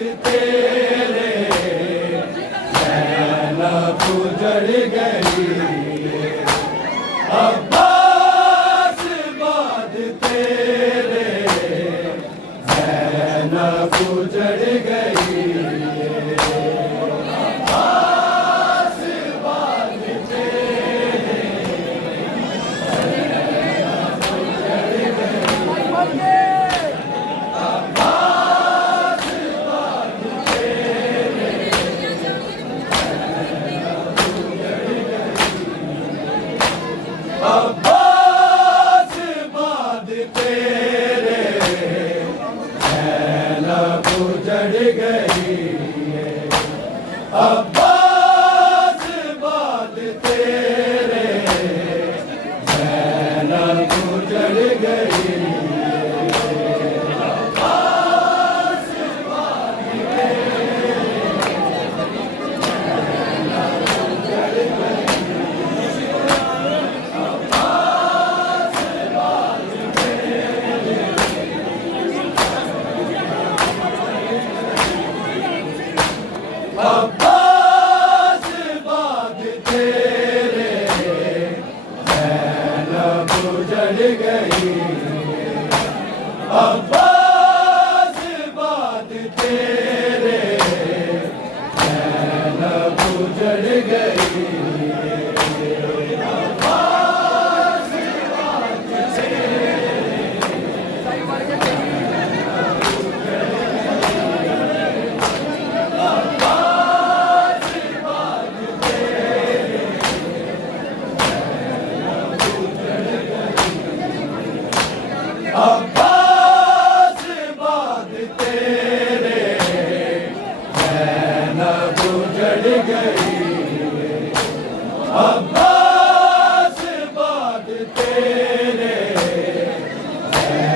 तेरे ज़ैनब उजड़ गई अब्बास बाद तेरे ज़ैनब उजड़ गई अब्बास बाद तेरे ज़ैनब उजड़ गई अब्बास बाद तेरे अब्बास बाद तेरे ज़ैनब उजड़ गई अब्बास बाद तेरे ज़ैनब उजड़ गई अब्बास बाद अब्बास बाद तेरे ज़ैनब उजड़ गई अब्बास बाद तेरे ज़ैनब उजड़ गई अब्बास बाद अब्बास बाद तेरे ज़ैनब उजड़ गई अब्बास बाद तेरे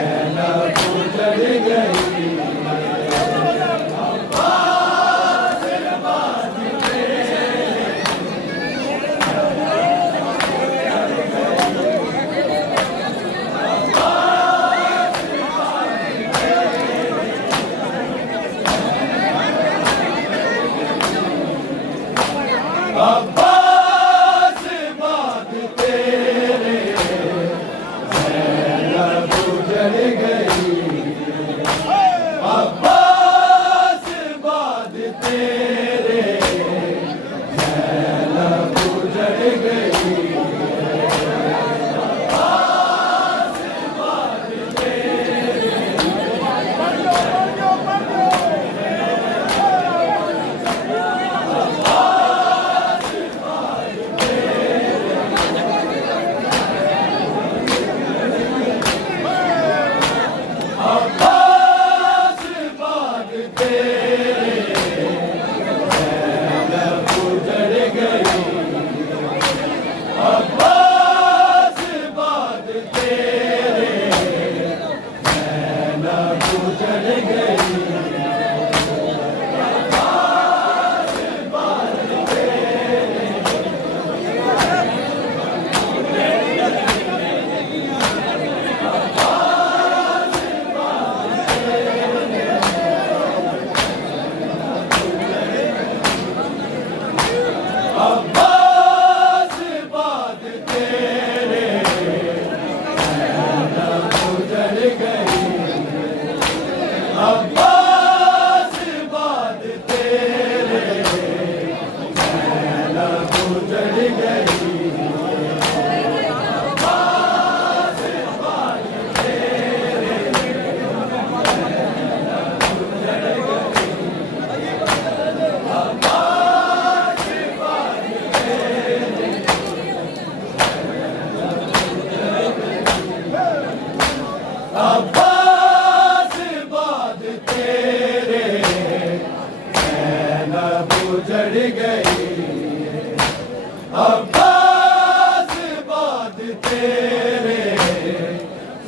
ज़ैनब उजड़ गई अब्बास बाद अब्बास बाद तेरे ज़ैनब उजड़ गई अब्बास बाद तेरे ज़ैनब उजड़ गई अब्बास बाद अब्बास बाद तेरे ज़ैनब उजड़ गई अब्बास बाद तेरे ज़ैनब उजड़ गई अब्बास बाद अब्बास बाद तेरे ज़ैनब उजड़ गई अब्बास बाद तेरे ज़ैनब उजड़ गई अब्बास बाद तेरे ज़ैनब उजड़ गई अब्बास बाद तेरे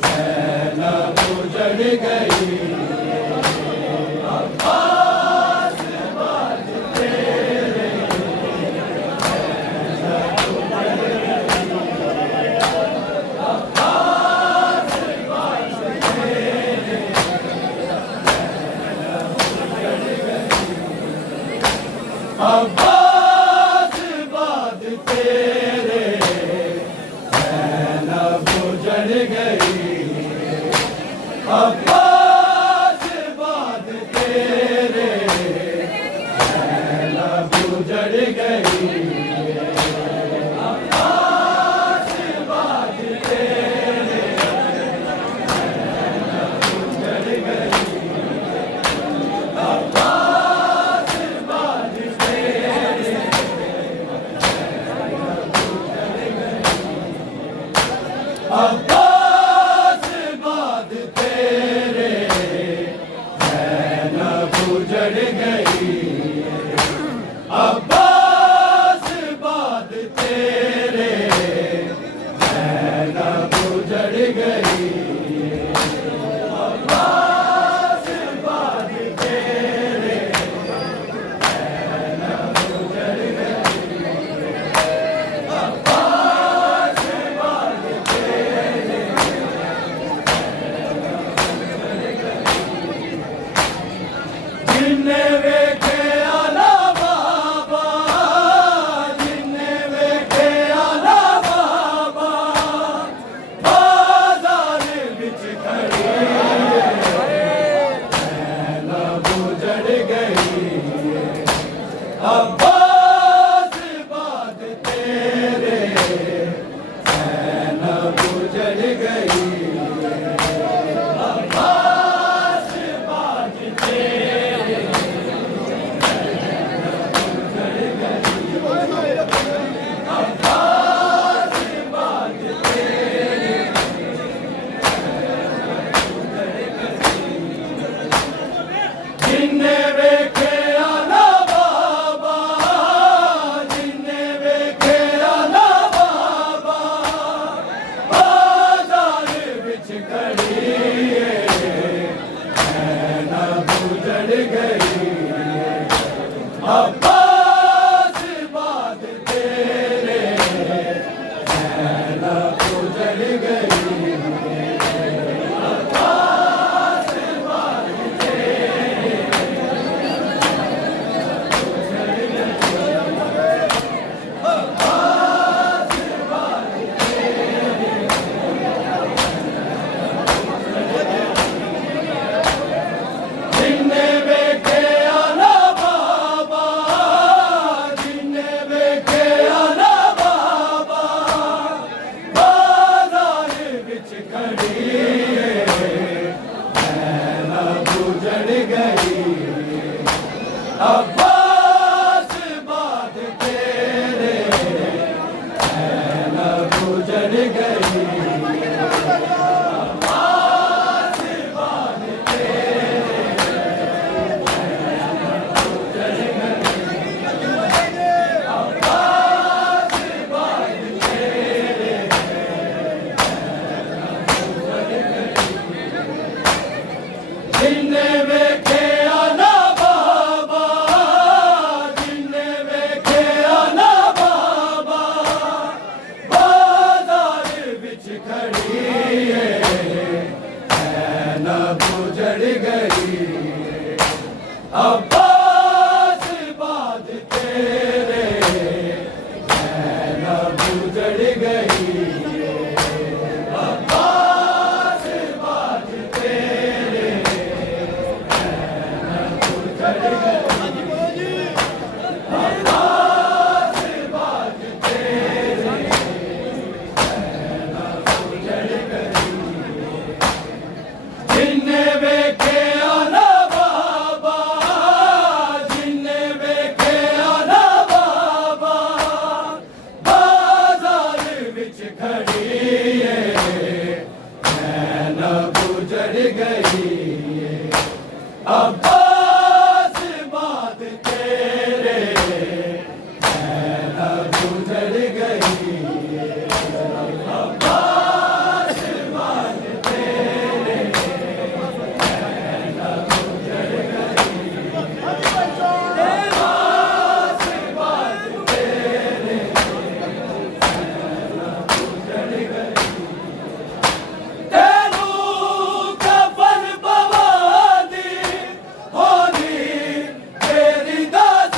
ज़ैनब उजड़ गई अब्बास बाद तेरे अब्बास बाद तेरे अब्बास बाद तेरे ज़ैनब उजड़ गई। अब्बास बाद तेरे ज़ैनब उजड़ गई। अब्बास बाद तेरे ज़ैनब उजड़ गई। अब्बास बाद तेरे अब्बास बाद तेरे ज़ैनब उजड़ गई। अब्बास बाद तेरे ज़ैनब उजड़ गई। अब्बास बाद तेरे ज़ैनब उजड़ गई। अब्बास बाद तेरे जिन्ने वेखे आला बाबा, जिन्ने वेखे आला बाबा, बाजार विच खड़ी ज़ैनब उजड़ गई। अब्बास बाद तेरे ज़ैनब उजड़ गई। अब्बास बाद तेरे अब्बास बाद तेरे जिन्ने वेखे आला बाबा, जिन्ने वेखे आला बाबा, बाजार विच खड़ी ज़ैनब उजड़ गई। अब्बास बाद तेरे ज़ैनब उजड़ गई। अब्बास बाद तेरे अब्बास बाद जिन्ने वेखे आला बाबा, जिन्ने वेखे आला बाबा, बाजार विच खड़ी ज़ैनब उजड़ गई। अब्बास बाद तेरे ज़ैनब उजड़ गई। अब्बास बाद तेरे उजड़ गई। अब्बास बाद तेरे जिन्ने वेखे आला बाबा, जिन्ने वेखे आला बाबा, बाजार विच खड़ी ज़ैनब उजड़ गई। अब्बास बाद तेरे ज़ैनब उजड़ गई। अब्बास बाद तेरे ज़ैनब उजड़ गई। अब्बास बाद तेरे ज़ैनब उजड़ गई। जिन्ने वेखे आला बाबा, जिन्ने वेखे आला बाबा, बाजार विच खड़ी ज़ैनब उजड़ गई। अब्बास बाद तेरे ज़ैनब उजड़ गई। अब्बास बाद तेरे ज़ैनब उजड़ गई। अब्बास बाद तेरे ज़ैनब उजड़ गई। तेनू कफन पवा दी होनी तेरी दास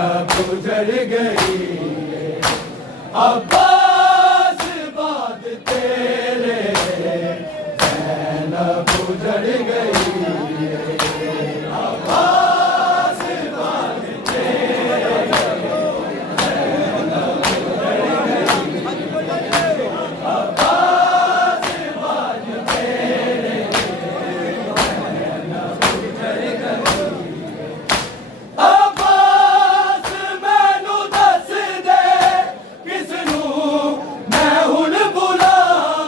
गुजर गई अब्बास बाद तेरे ज़ैनब गुजर गई अब्बास बाद तेरे ज़ैनब गुजर गई अब्बास बाद तेरे ज़ैनब गुजर गई अब्बास बाद तेरे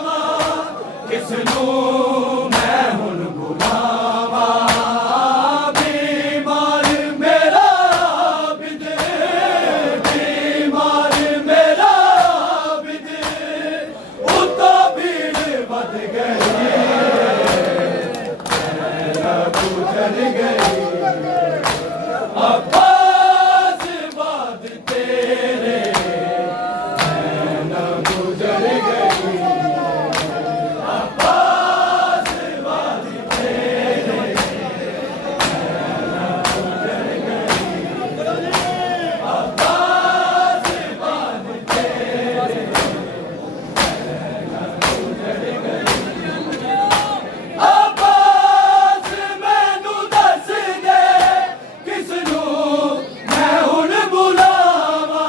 ज़ैनब गुजर गई अब्बास बाद तेरे ज़ैनब गुजर गई अब्बास बाद तेरे ज़ैनब गुजर गई अब्बास मैनू दस दे किसनू मैं हुण बुलावा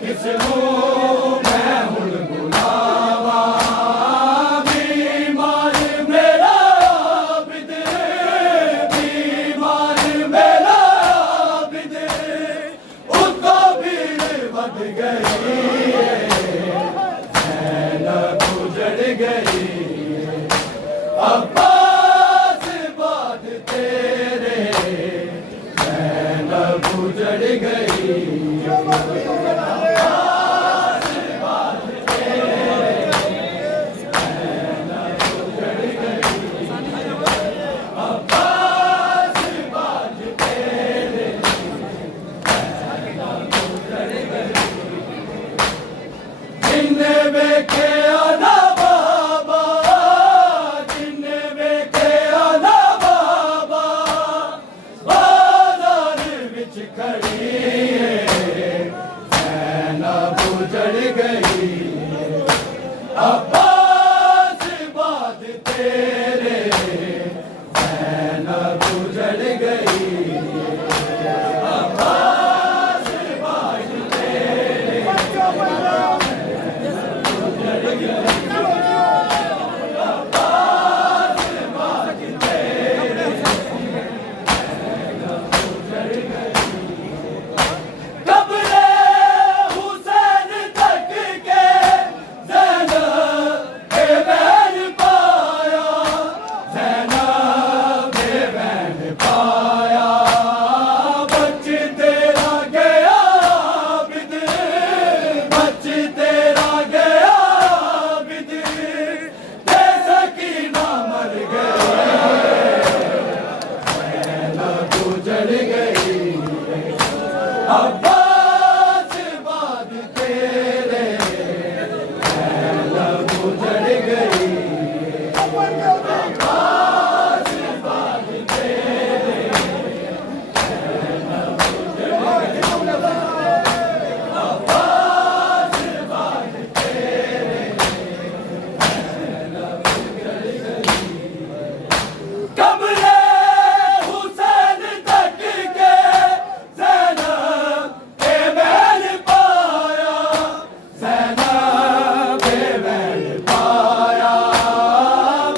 किसनू मैं हुण बुलावा बीमार मेरा आबिद बीमार मेरा आबिद उतो भीड़ बद गई ज़ैनब गुजर गई अब्बास बाद तेरे ज़ैनब गुजर गई अब्बास बाद तेरे ज़ैनब गुजर गई अब्बास बाद तेरे ज़ैनब गुजर गई जिन्ने वेखे आना बाबा जिन्ने वेखे आना बाबा बाजार विच खड़ी ज़ैनब गुजर गई अब्बास बाद तेरे ज़ैनब गुजर गई अब्बास बाद तेरे गुजर गई अब्बास बाद तेरे ज़ैनब गुजर गई कब्रे हुसैन तक के ज़ैनब के बैन पाया ज़ैनब के बैन पाया बच तेरा गया आबिद बच तेरा गया आबिद ते सकीना मर गए ज़ैनब गुजर गई अब्बास बाद तेरे ज़ैनब गुजर गई अब्बास बाद तेरे ज़ैनब गुजर गई अब्बास बाद तेरे ज़ैनब गुजर गई कब्रे हुसैन तक के ज़ैनब के बैन पाया ज़ैनब के बैन पाया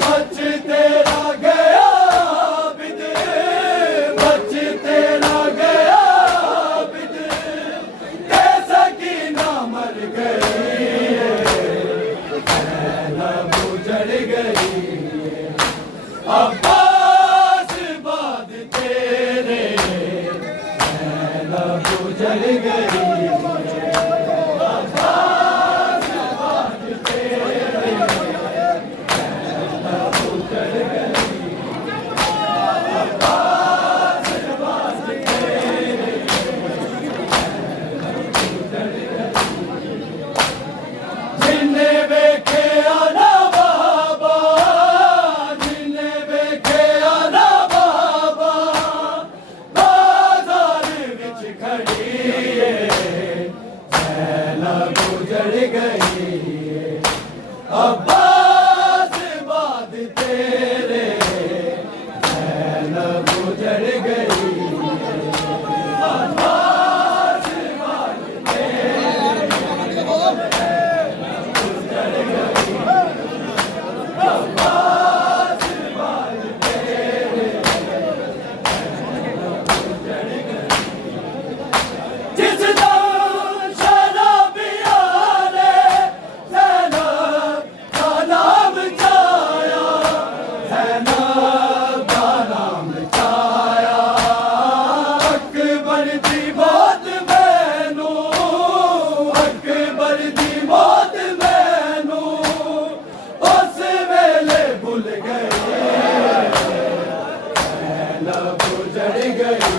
बच तेरा गया आबिद बच तेरा गया आबिद ते सकीना मर गई ज़ैनब गुजर गई अब्बास बाद तेरे ज़ैनब गुजर गई अब्बास बाद तेरे ज़ैनब गुजर गई अब्बास बाद तेरे ज़ैनब गुजर गई जिन्ने वेखे आना बाबा जिन्ने वेखे गई अब्बास बाद तेरे ज़ैनब उजड़ गई अब्बास बाद तेरे ज़ैनब उजड़ गई अब्बास बाद तेरे ज़ैनब उजड़ गई जिस अब्बास बाद तेरे ज़ैनब उजड़ गई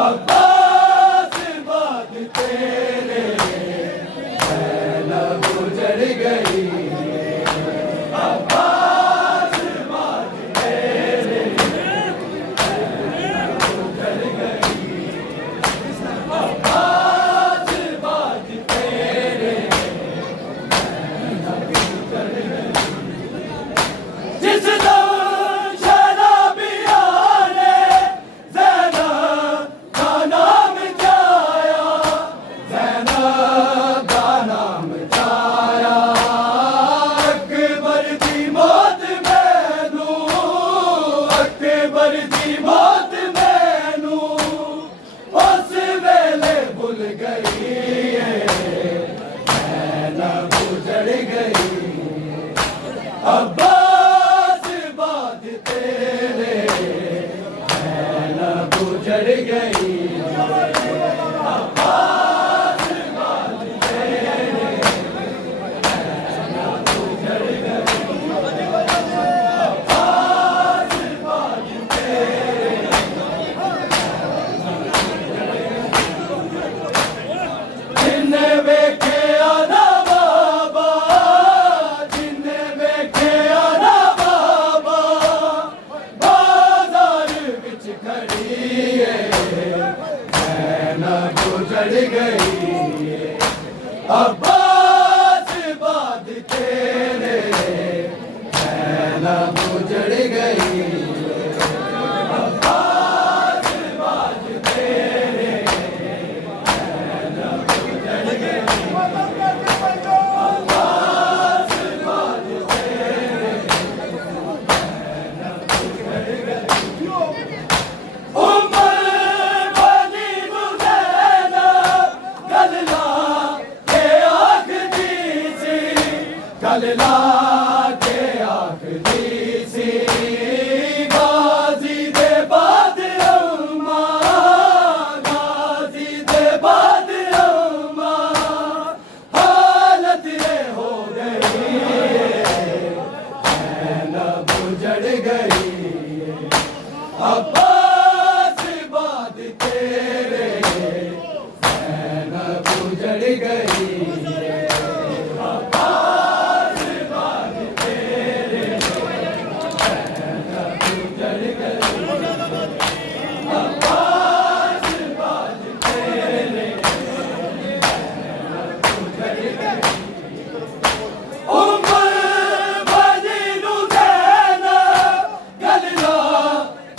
अब्बास बाद तेरे ज़ैनब उजड़ गई अब्बास बाद तेरे ज़ैनब उजड़ गई जिस अब्बास बाद तेरे ज़ैनब उजड़ गई अब्बास बाद तेरे ज़ैनब उजड़ गई अब्बास बाद तेरे जिन्ने वेखे आना बाबा जिन्ने वेखे आना बाबा बाजार विच खड़ी है ज़ैनब उजड़ गई अब्बास बाद तेरे ज़ैनब उजड़ गई अब्बास बाद तेरे ज़ैनब उजड़ गई अब्बास बाद तेरे ज़ैनब उजड़ गई उमर बनी ज़ैनब गलला के आखदी सी गलला के आखदी सी गाजी दे बाद अम्मा गाजी दे बाद अम्मा हालत ये हो गई ज़ैनब उजड़ गई अब्बास बाद तेरे ज़ैनब उजड़ गई अब्बास बाद तेरे ज़ैनब उजड़ गई अब्बास बाद तेरे ज़ैनब उजड़ गई उमर बनी ज़ैनब गलला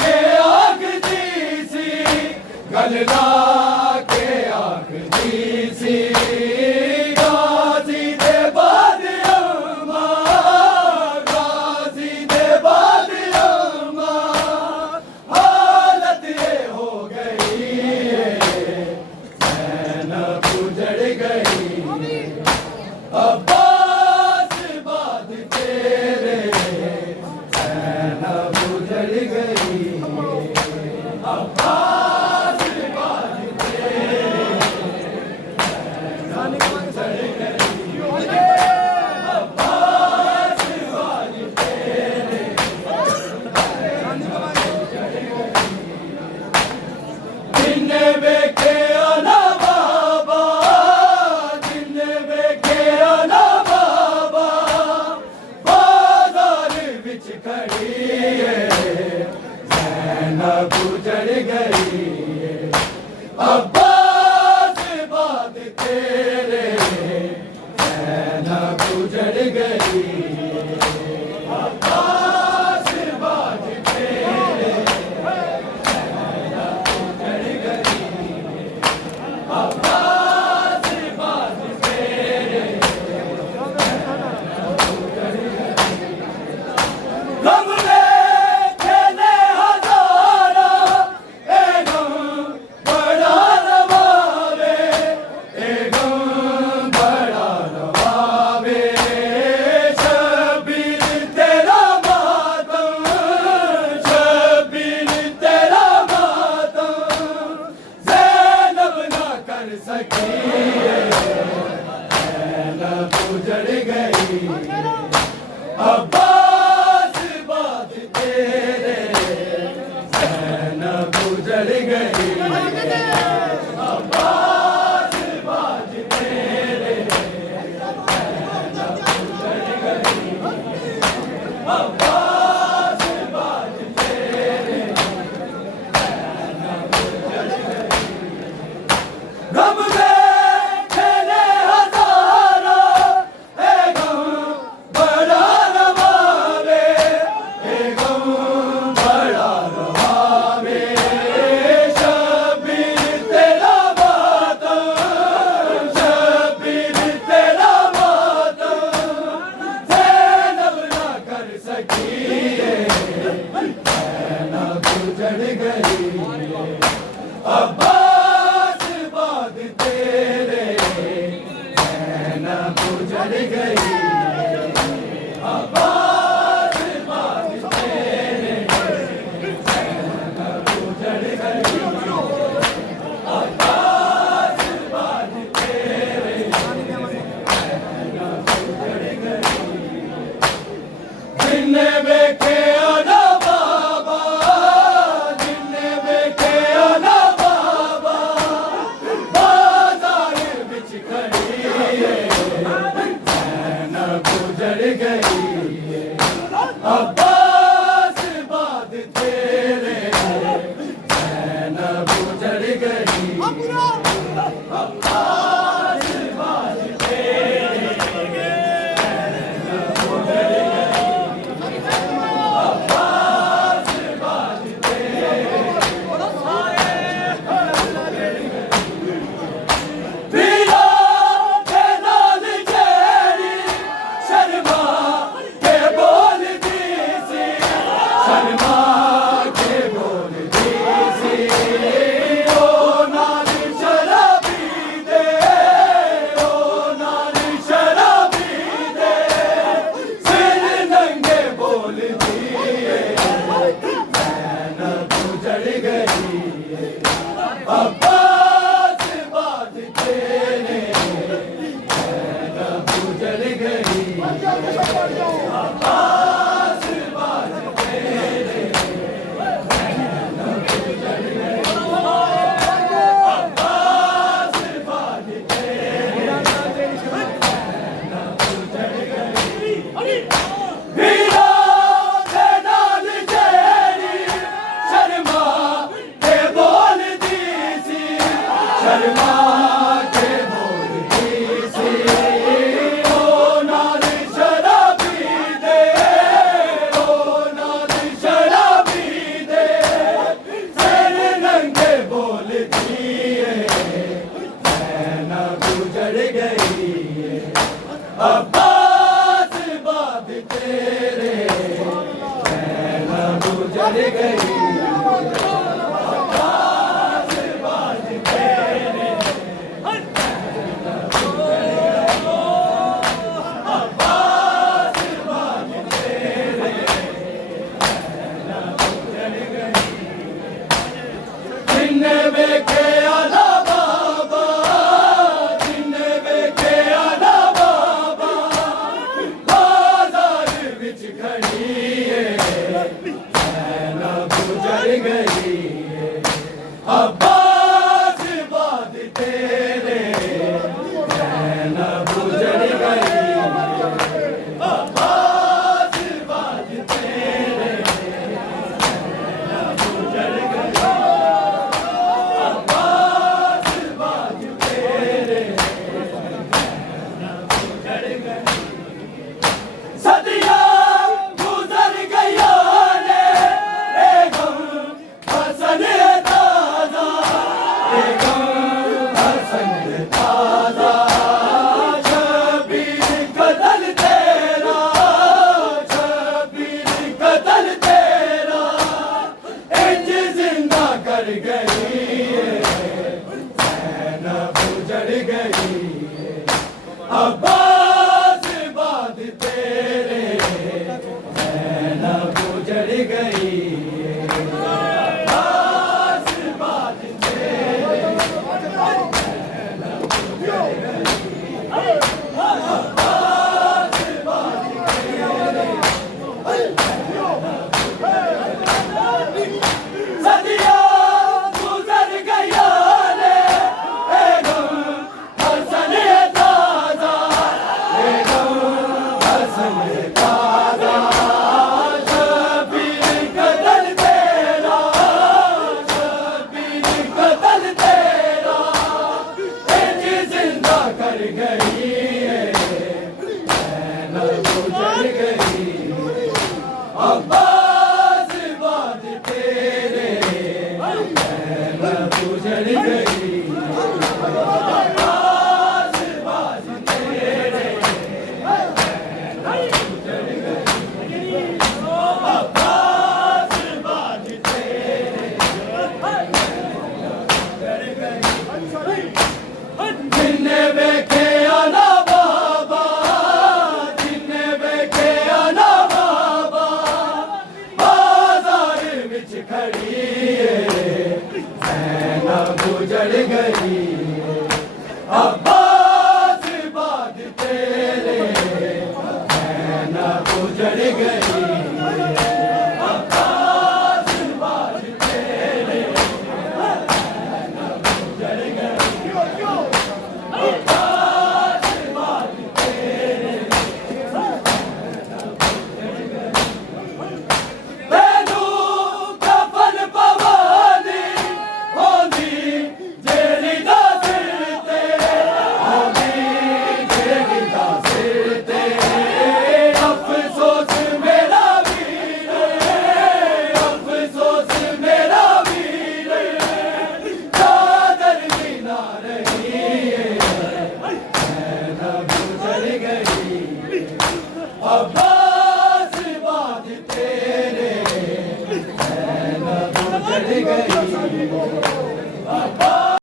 के आखदी सी गलला के आखदी सी अब्बास बाज तेरे गम में खेले हजारा ए गम बड़ा रवावे ए गम बड़ा रवावे शबीर तेरा मातम शबीर तेरा मातम ज़ैनब ना कर सकी ज़ैनब उजड़ गई अब्बास बाज तेरे ज़ैनब उजड़ गई अब्बास बाज तेरे ज़ैनब उजड़ गई अब्बास बाज तेरे ज़ैनब उजड़ गई गम में खेले हजारा ए गम बड़ा रवावे ए गम बड़ा रवावे शबीर तेरा मातम शबीर तेरा मातम ज़ैनब ना कर सकी ज़ैनब उजड़ गई अब्बास बाज तेरे ज़ैनब उजड़ गई अब्बास बाज तेरे ज़ैनब उजड़ गई अब्बास बाज तेरे ज़ैनब उजड़ गई जिन्ने वेखे आना बाबा जिन्ने वेखे आना बाबा बाजार बिच खड़ी ज़ैनब उजड़ गई अब्बास बाज तेरे ज़ैनब उजड़ गई अब्बास बाज तेरे ज़ैनब उजड़ गई अब्बास बाज तेरे पीला के नाल जेरी शर्मा के बोलदी सी शर्मा के बोलदी सी ओ नाल शराबी दे ओ नाल शराबी दे सिर नंगे बोलदी ज़ैनब उजड़ गई अब्बास बाज तेरे ज़ैनब उजड़ गई अब्बास बाज तेरे ज़ैनब उजड़ गई अब्बास बाज तेरे ज़ैनब उजड़ गई हीरा के नाल जेरी शर्मा के बोलदी सी शर्मा के बोलदी सी ओ नाल शराबी दे ओ नाल शराबी दे सिर नंगे बोलदी ज़ैनब उजड़ गई अब्बास बाज तेरे ज़ैनब उजड़ गई अब्बास बाज तेरे अब उजड़ गई अब्बा